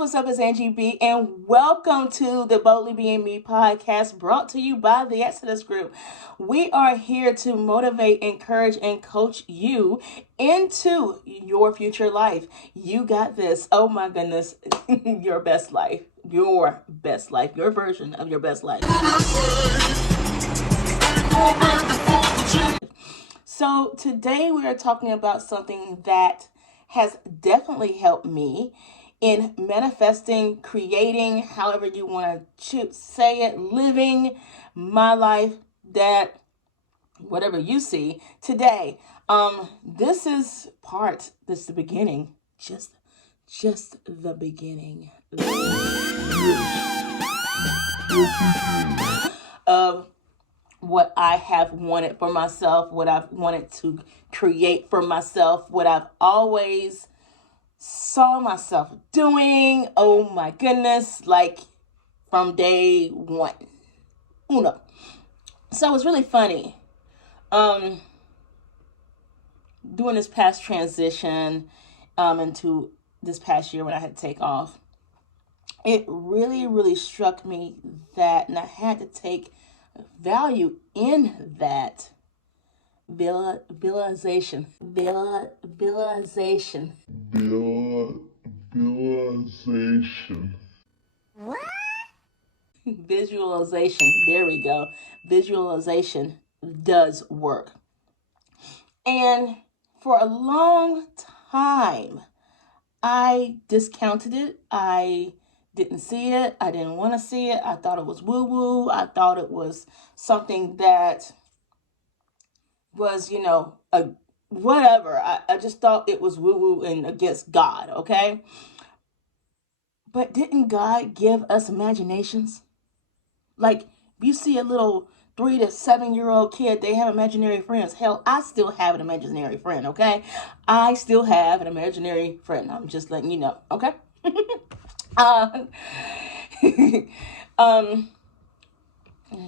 what's up? It's Angie B, and welcome to the Boldly Being Me podcast brought to you by the Exodus Group. We are here to motivate, encourage, and coach you into your future life. You got this. Oh my goodness. Your best life. Your best life. Your version of your best life. So today we are talking about something that has definitely helped me in manifesting, creating, however you want to say it, living my life that whatever you see today. This is the beginning, just the beginning of what I have wanted for myself, what I've wanted to create for myself, what I've always saw myself doing. Oh my goodness, like from day one. Uno. So it's really funny. Doing this past transition into this past year when I had to take off, it really struck me that, and I had to take value in that visualization. Visualization. There we go. Visualization does work. And for a long time, I discounted it. I didn't see it. I didn't want to see it. I thought it was woo-woo. I thought it was something that was, a whatever. I just thought it was woo-woo and against God, okay? But didn't God give us imaginations? Like, you see a little 3 to 7 year old kid, they have imaginary friends. Hell, I still have an imaginary friend, okay? I still have an imaginary friend. I'm just letting you know, okay?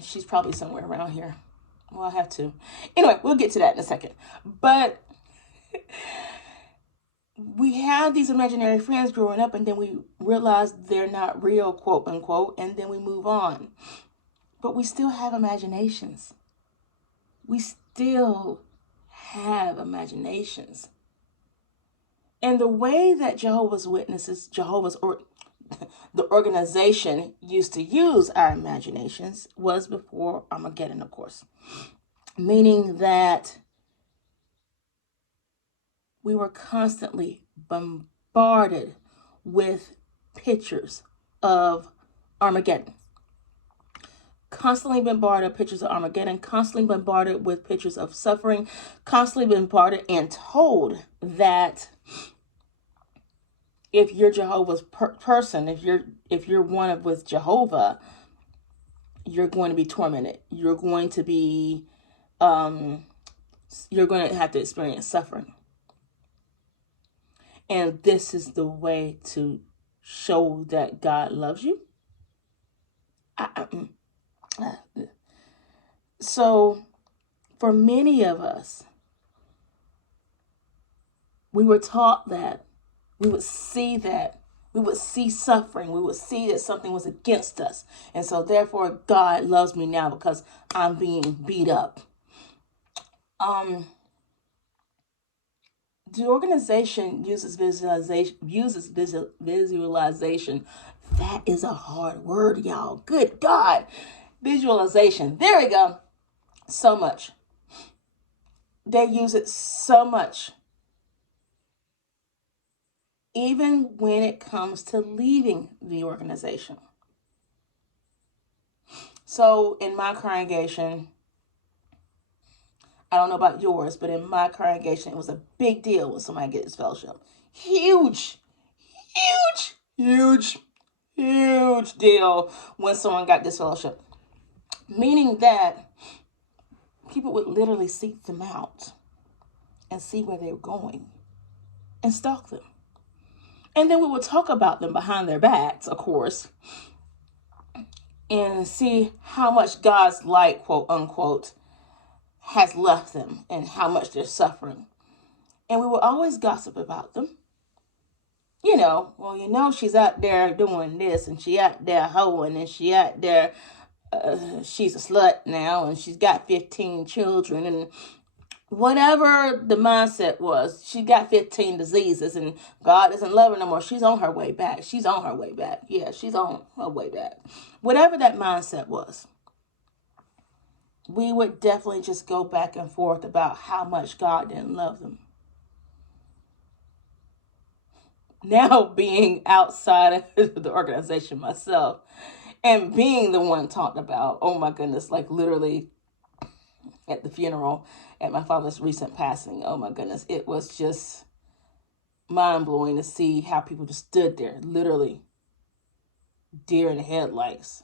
She's probably somewhere around here. Well, I have to. Anyway, we'll get to that in a second. But we have these imaginary friends growing up, and then we realize they're not real, quote unquote, and then we move on. But we still have imaginations. We still have imaginations. And the way that Jehovah's Witnesses, the organization used to use our imaginations was before Armageddon, of course. Meaning that we were constantly bombarded with pictures of Armageddon. Constantly bombarded with pictures of Armageddon, constantly bombarded with pictures of suffering, constantly bombarded and told that if you're Jehovah's person, if you're one of with Jehovah, you're going to be tormented. You're going to be, you're going to have to experience suffering. And this is the way to show that God loves you. So, for many of us, we were taught that we would see suffering, we would see that something was against us. And so therefore God loves me now because I'm being beat up. The organization uses visualization. That is a hard word, y'all. Good God. Visualization. There we go. So much. They use it so much. Even when it comes to leaving the organization. So in my congregation, I don't know about yours, but in my congregation, it was a big deal when somebody gets fellowship. Huge deal when someone got this fellowship. Meaning that people would literally seek them out and see where they were going and stalk them. And then we would talk about them behind their backs, of course, and see how much God's light, quote unquote, has left them and how much they're suffering. And we will always gossip about them. she's out there doing this, and she out there hoeing, and she out there, she's a slut now, and she's got 15 children, and whatever the mindset was, she got 15 diseases, and God isn't loving no more. She's on her way back. She's on her way back. Yeah, she's on her way back. Whatever that mindset was, we would definitely just go back and forth about how much God didn't love them. Now, being outside of the organization myself and being the one talked about, oh my goodness, like literally at the funeral at my father's recent passing, oh my goodness, it was just mind blowing to see how people just stood there, literally deer in the headlights,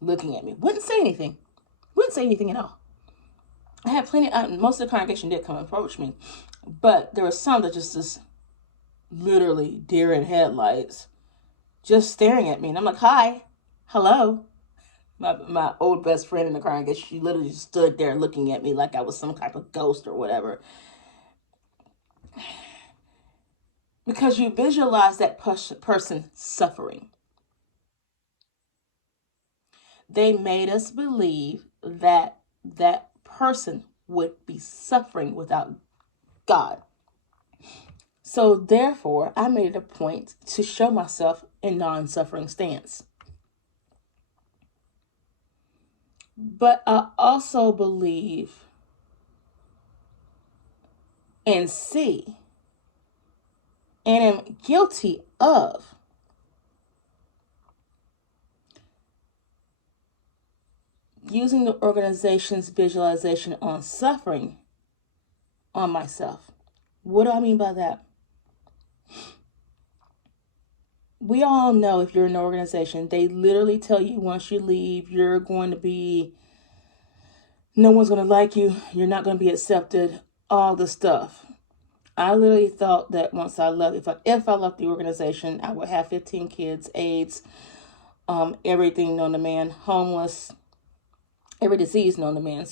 looking at me. Wouldn't say anything at all. I had plenty, most of the congregation did come and approach me, but there were some that just literally deer in headlights, just staring at me. And I'm like, hi, hello. My old best friend in the congregation, she literally just stood there looking at me like I was some type of ghost or whatever. Because you visualize that person suffering. They made us believe that that person would be suffering without God. So therefore, I made it a point to show myself a non-suffering stance. But I also believe and see and am guilty of using the organization's visualization on suffering on myself. What do I mean by that? We all know, if you're in an organization, they literally tell you once you leave, you're going to be, no one's going to like you, you're not going to be accepted, all the stuff. I literally thought that once I left, if I left the organization, I would have 15 kids, AIDS, everything known to man, homeless, every disease known to man,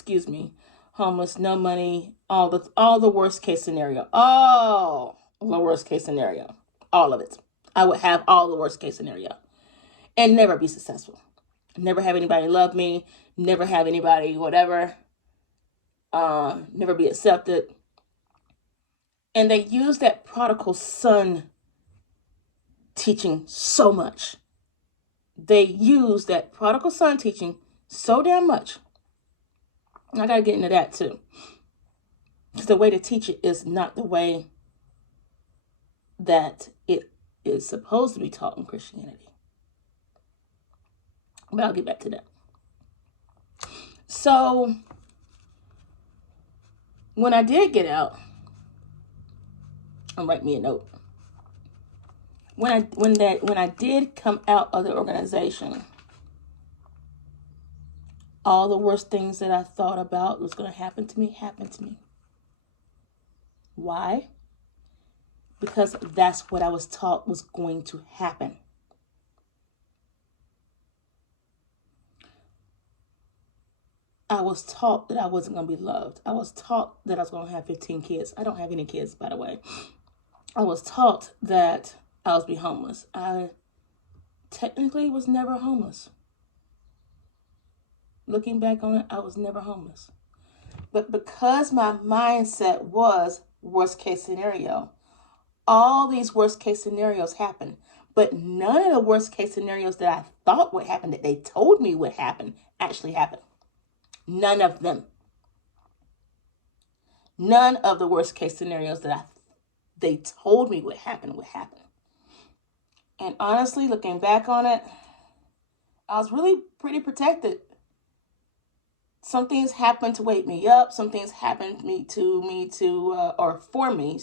homeless, no money, all the worst case scenario, all the worst case scenario, all of it. I would have all the worst case scenario and never be successful. Never have anybody love me, never have anybody whatever, never be accepted. And they use that prodigal son teaching so much. They use that prodigal son teaching so damn much. And I got to get into that too. Because the way to teach it is not the way that it is supposed to be taught in Christianity. But I'll get back to that. So, when I did get out, I'll write me a note. When I did come out of the organization, all the worst things that I thought about was going to happen to me happened to me. Why? Because that's what I was taught was going to happen. I was taught that I wasn't going to be loved. I was taught that I was going to have 15 kids. I don't have any kids, by the way. I was taught that I was be homeless. I technically was never homeless. Looking back on it, I was never homeless. But because my mindset was worst case scenario, all these worst case scenarios happened. But none of the worst case scenarios that I thought would happen, that they told me would happen, actually happened. None of them. None of the worst case scenarios that they told me would happen. And honestly, looking back on it, I was really pretty protected. Some things happened to wake me up. Some things happened for me.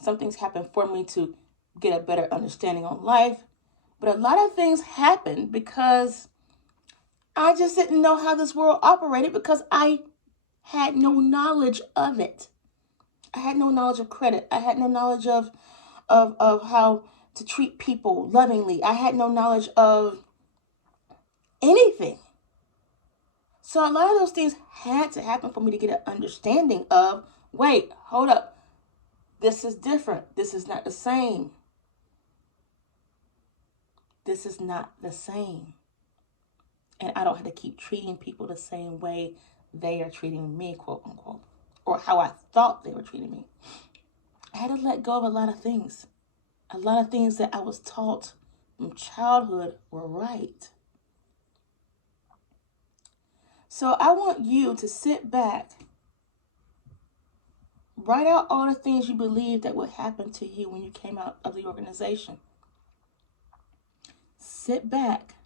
Some things happened for me to get a better understanding on life. But a lot of things happened because I just didn't know how this world operated, because I had no knowledge of it. I had no knowledge of credit. I had no knowledge of how to treat people lovingly. I had no knowledge of anything. So a lot of those things had to happen for me to get an understanding of, wait, hold up. This is different. This is not the same. this is not the same. And I don't have to keep treating people the same way they are treating me, quote unquote, or how I thought they were treating me. I had to let go of a lot of things. A lot of things that I was taught from childhood were right. So I want you to sit back, write out all the things you believe that would happen to you when you came out of the organization. Sit back,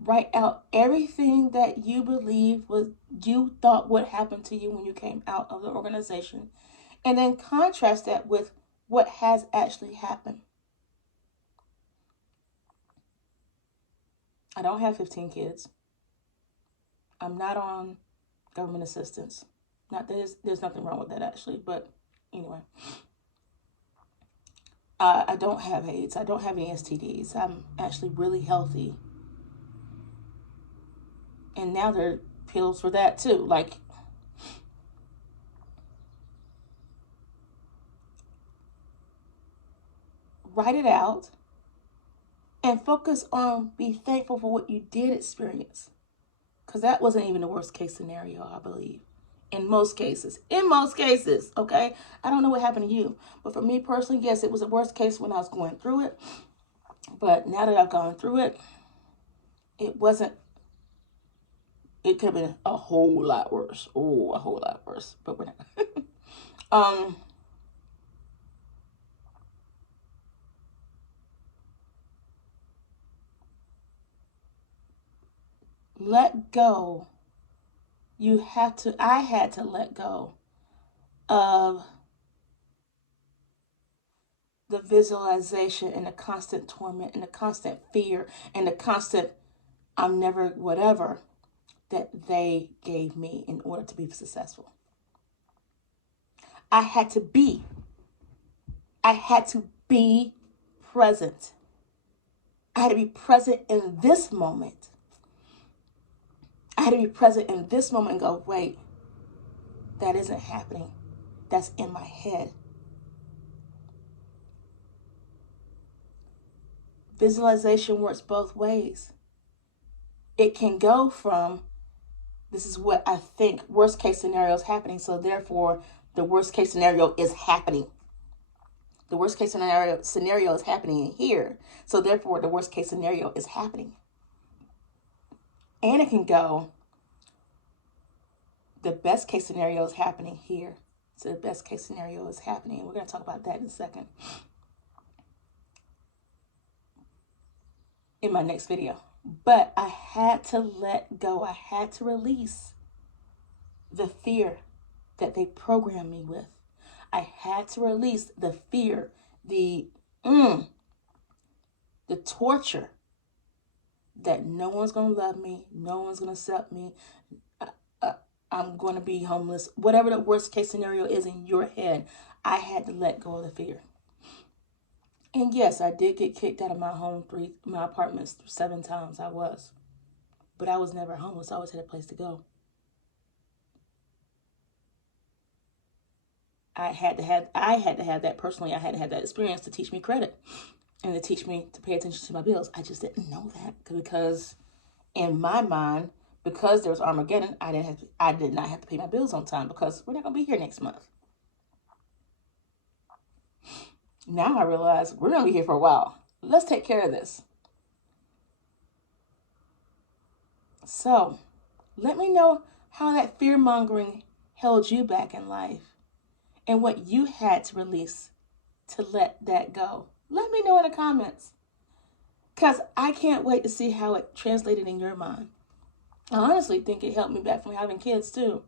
write out everything that you believe you thought would happen to you when you came out of the organization, and then contrast that with what has actually happened. I don't have 15 kids. I'm not on government assistance. Not there's nothing wrong with that actually, but anyway. I don't have AIDS. I don't have any STDs. I'm actually really healthy. And now there are pills for that too. Like, write it out and focus on be thankful for what you did experience. Because that wasn't even the worst case scenario, I believe. In most cases, okay? I don't know what happened to you. But for me personally, yes, it was the worst case when I was going through it. But now that I've gone through it, it wasn't, it could have been a whole lot worse. Oh, a whole lot worse. But we're not. Let go. I had to let go of the visualization and the constant torment and the constant fear and the constant I'm never whatever that they gave me in order to be successful. I had to be present. I had to be present in this moment. I had to be present in this moment and go, wait, that isn't happening. That's in my head. Visualization works both ways. It can go from, this is what I think worst case scenario is happening, so therefore the worst case scenario is happening. The worst case scenario is happening here, so therefore the worst case scenario is happening. And it can go, the best case scenario is happening here, so the best case scenario is happening. We're going to talk about that in a second in my next video. But I had to let go. I had to release the fear that they programmed me with. I had to release the fear, the torture that no one's going to love me, no one's going to accept me, I'm going to be homeless. Whatever the worst case scenario is in your head, I had to let go of the fear. And yes, I did get kicked out of my apartments 7 times. I was. But I was never homeless. I always had a place to go. I had to have that personally. I had to have that experience to teach me credit and to teach me to pay attention to my bills. I just didn't know that because in my mind, because there was Armageddon, I did not have to pay my bills on time because we're not going to be here next month. Now I realize we're going to be here for a while. Let's take care of this. So, let me know how that fear-mongering held you back in life and what you had to release to let that go. Let me know in the comments because I can't wait to see how it translated in your mind. I honestly think it helped me back from having kids too.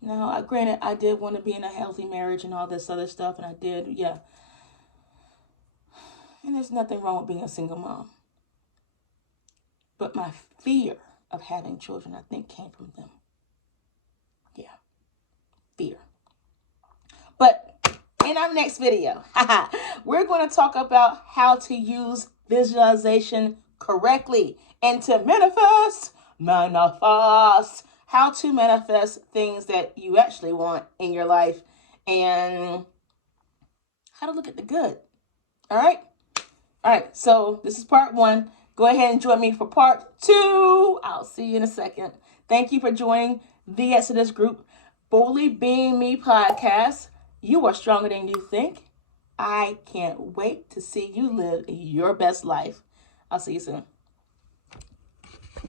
Now, granted, I did want to be in a healthy marriage and all this other stuff, and I did, yeah. And there's nothing wrong with being a single mom. But my fear of having children, I think, came from them. Yeah, fear. But in our next video, we're going to talk about how to use visualization correctly and to manifest, how to manifest things that you actually want in your life and how to look at the good. All right? All right, so this is part one. Go ahead and join me for part two. I'll see you in a second. Thank you for joining the Exodus Group Boldly Being Me podcast. You are stronger than you think. I can't wait to see you live your best life. I'll see you soon.